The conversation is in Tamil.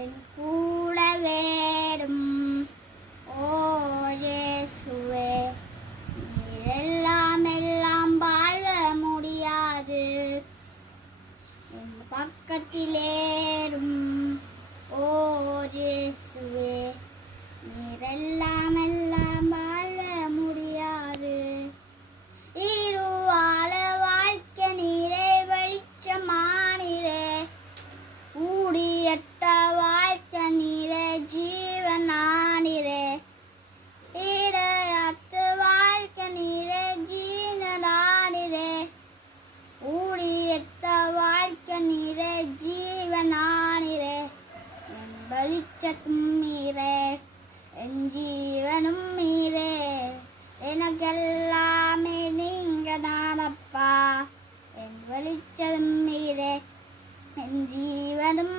என் கூட வேடும் ஓ இயேசுவே. நீரெல்லாம் எல்லாம் வாழ முடியாது, என் பக்கத்திலேடும் ஓ இயேசுவே. நீரெல்லாம் எல்லாம் வாழ முடியாது. இருவாழ வாழ்க்கை நீரே வெளிச்சமானிரே, ஊடியட்ட வாழ்க்கை நீரே ஜீவனானிரே. இடையாத்து வாழ்க்கை நீரே ஜீவனானிரே, ஊடியட்ட வாழ்க்கை நீரே ஜீவனானிரே. என் வெளிச்சத்தும் நீரே, என் ஜீவனும் நீரே, எனக்கெல்லாமே நீங்க தானப்பா. என் வெளிச்சதும் நீரே, என் ஜீவனும்